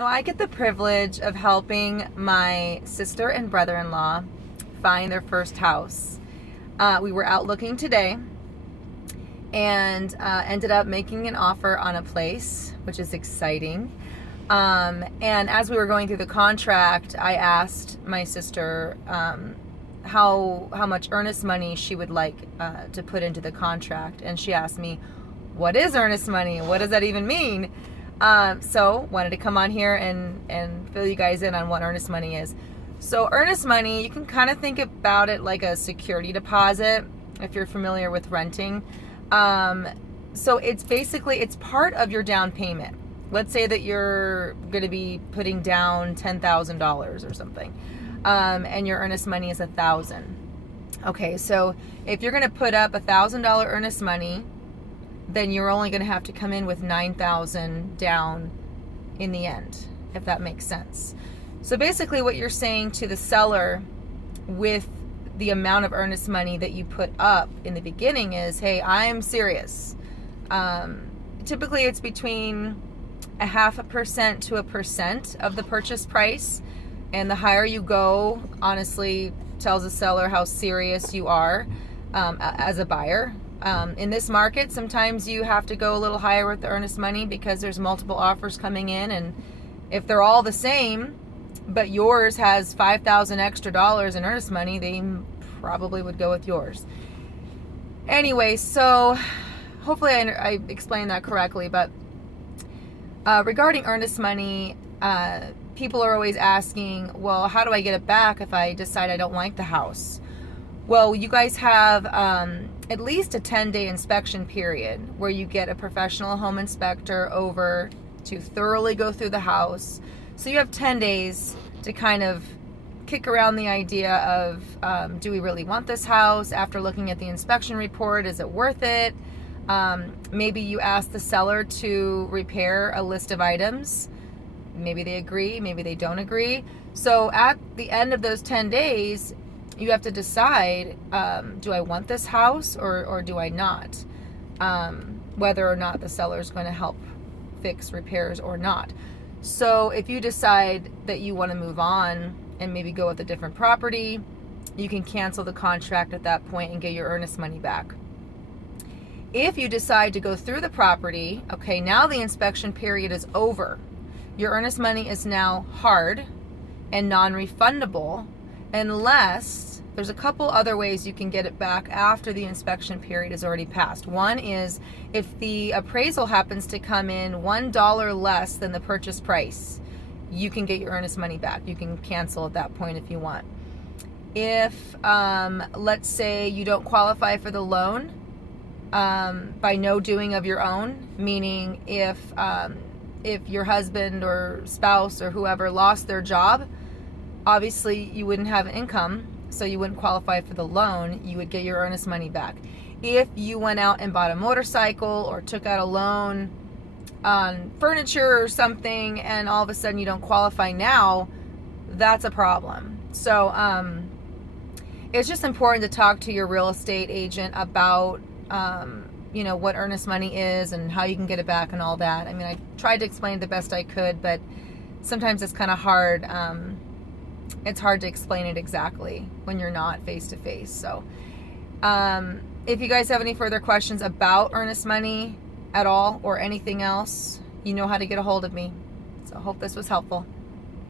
So I get the privilege of helping my sister and brother-in-law find their first house. We were out looking today and ended up making an offer on a place, which is exciting. And as we were going through the contract, I asked my sister how much earnest money she would like to put into the contract. And she asked me, what is earnest money? What does that even mean? So wanted to come on here and fill you guys in on what earnest money is. So earnest money, you can kind of think about it like a security deposit if you're familiar with renting. So it's part of your down payment. Let's say that you're going to be putting down $10,000 or something, and your earnest money is $1,000. Okay, so if you're going to put up $1,000 earnest money, then you're only going to have to come in with $9,000 down in the end, if that makes sense. So basically what you're saying to the seller with the amount of earnest money that you put up in the beginning is, hey, I'm serious. Typically it's between 0.5% to 1% of the purchase price. And the higher you go, honestly, tells the seller how serious you are as a buyer. In this market, sometimes you have to go a little higher with the earnest money because there's multiple offers coming in, and if they're all the same, but yours has $5,000 extra in earnest money, they probably would go with yours. Anyway, so hopefully I explained that correctly, but regarding earnest money, people are always asking, well, how do I get it back if I decide I don't like the house? Well, you guys have at least a 10-day inspection period where you get a professional home inspector over to thoroughly go through the house. So you have 10 days to kind of kick around the idea of, do we really want this house? After looking at the inspection report, is it worth it? Maybe you ask the seller to repair a list of items. Maybe they agree, maybe they don't agree. So at the end of those 10 days, you have to decide, do I want this house or do I not? Whether or not the seller is going to help fix repairs or not. So if you decide that you want to move on and maybe go with a different property, you can cancel the contract at that point and get your earnest money back. If you decide to go through the property, okay, now the inspection period is over. Your earnest money is now hard and non-refundable, unless there's a couple other ways you can get it back after the inspection period is already passed. One is if the appraisal happens to come in $1 less than the purchase price, you can get your earnest money back. You can cancel at that point if you want. If, let's say you don't qualify for the loan by no doing of your own, meaning if your husband or spouse or whoever lost their job, obviously you wouldn't have income, so you wouldn't qualify for the loan. You would get your earnest money back. If you went out and bought a motorcycle or took out a loan on furniture or something and all of a sudden you don't qualify now, that's a problem. So it's just important to talk to your real estate agent about what earnest money is and how you can get it back and all that. I mean, I tried to explain the best I could, but sometimes it's kind of hard. It's hard to explain it exactly when you're not face to face. So if you guys have any further questions about earnest money at all or anything else, you know how to get a hold of me. So I hope this was helpful.